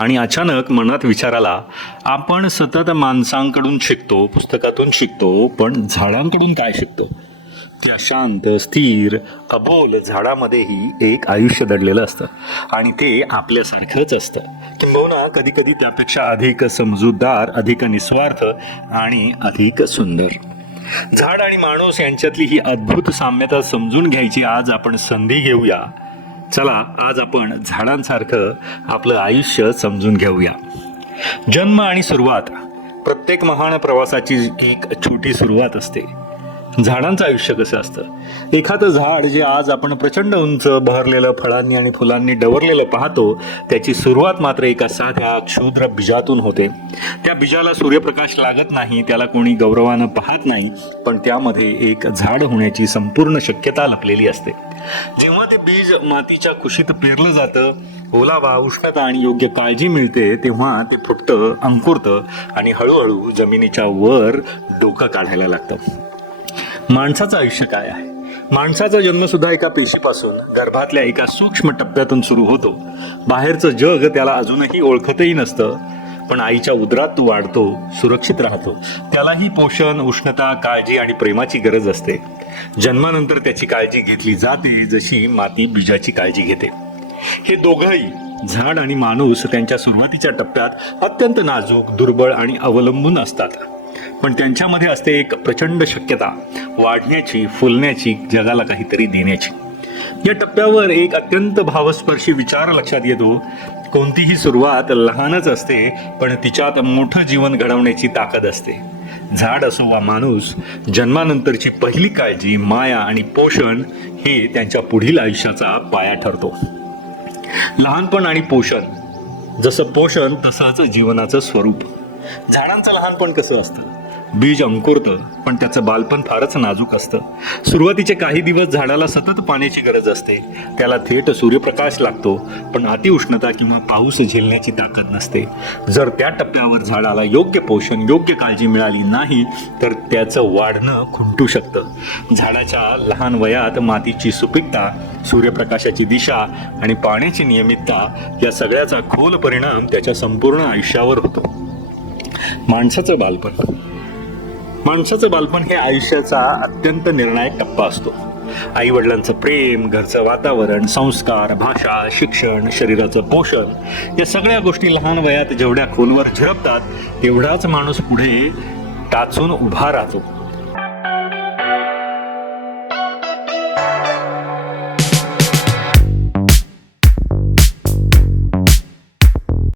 आणि अचानक मनात विचार आला, आपण सतत माणसांकडून शिकतो, पुस्तकातून शिकतो, पण झाडांकडून काय शिकतो? त्या शांत, स्थिर, अबोल झाडामध्येही एक आयुष्य दडलेलं असतं आणि ते आपल्यासारखंच असतं. किंबहुना कधी कधी त्यापेक्षा अधिक समजूतदार, अधिक निस्वार्थ आणि अधिक सुंदर. झाड आणि माणूस यांच्यातली ही अद्भुत साम्यता समजून घ्यायची आज आपण संधी घेऊया. चला, आज आपण झाडांसारखं आपलं आयुष्य समजून घेऊया. जन्म आणि सुरुवात. प्रत्येक महान प्रवासाची एक छोटी सुरुवात असते. झाडांचं आयुष्य कसं असतं? एखादं झाड जे आज आपण प्रचंड उंच, बहरलेलं, फळांनी आणि फुलांनी डवरलेलं पाहतो, त्याची सुरुवात मात्र एका साध्या क्षुद्र बीजातून होते. त्या बीजाला सूर्यप्रकाश लागत नाही, त्याला कोणी गौरवानं पाहत नाही, पण त्यामध्ये एक झाड होण्याची संपूर्ण शक्यता लपलेली असते. जेव्हा ते बीज मातीच्या कुशीत पेरलं जातं, ओलावा, उष्णता आणि योग्य काळजी मिळते, तेव्हा ते फुटतं, अंकुरतं आणि हळूहळू जमिनीच्या वर डोकं काढायला लागतं. माणसाचं आयुष्य काय आहे? माणसाचा जन्म सुद्धा एका पेशीपासून, गर्भातल्या एका सूक्ष्म टप्प्यातून सुरू होतो. बाहेरचं जग त्याला अजूनही ओळखतही नसतं, पण आईच्या उदरात तो वाढतो, सुरक्षित राहतो. त्यालाही पोषण, उष्णता, काळजी आणि प्रेमाची गरज असते. जन्मानंतर त्याची काळजी घेतली जाते जशी माती बीजाची काळजी घेते. हे दोघंही, झाड आणि माणूस, त्यांच्या सुरुवातीच्या टप्प्यात अत्यंत नाजूक, दुर्बळ आणि अवलंबून असतात. पण त्यांच्यामध्ये असते एक प्रचंड शक्यता, वाढण्याची, फुलण्याची, जगाला काहीतरी देण्याची. या टप्प्यावर एक अत्यंत भावस्पर्शी विचार लक्षात येतो. कोणतीही सुरुवात लहानच असते, पण तिच्यात मोठं जीवन घडवण्याची ताकद असते. झाड असो वा माणूस, जन्मानंतरची पहिली काळजी, माया आणि पोषण हे त्यांच्या पुढील आयुष्याचा पाया ठरतो. लहानपण आणि पोषण. जसं पोषण तसंच जीवनाचं स्वरूप. झाडांचं लहानपण कसं असतं? बीज अंकुरतं, पण त्याचं बालपण फारच नाजूक असतं. सुरुवातीचे काही दिवस झाडाला सतत पाण्याची गरज असते. त्याला थेट सूर्यप्रकाश लागतो, पण अतिउष्णता किंवा पाऊस झेलण्याची ताकद नसते. जर त्या टप्प्यावर झाडाला योग्य पोषण, योग्य काळजी मिळाली नाही, तर त्याचं वाढणं खुंटू शकतं. झाडाच्या लहान वयात मातीची सुपीकता, सूर्यप्रकाशाची दिशा आणि पाण्याची नियमितता या सगळ्याचा खोल परिणाम त्याच्या संपूर्ण आयुष्यावर होतो. माणसाचं बालपण. माणसाचं बालपण हे आयुष्याचा अत्यंत निर्णायक टप्पा असतो. आई वडिलांचं प्रेम, घरचं वातावरण, संस्कार, भाषा, शिक्षण, शरीराचं पोषण या सगळ्या गोष्टी लहान वयात जेवढ्या खोलवर झिरपतात, तेवढाच माणूस पुढे टाचून उभा राहतो.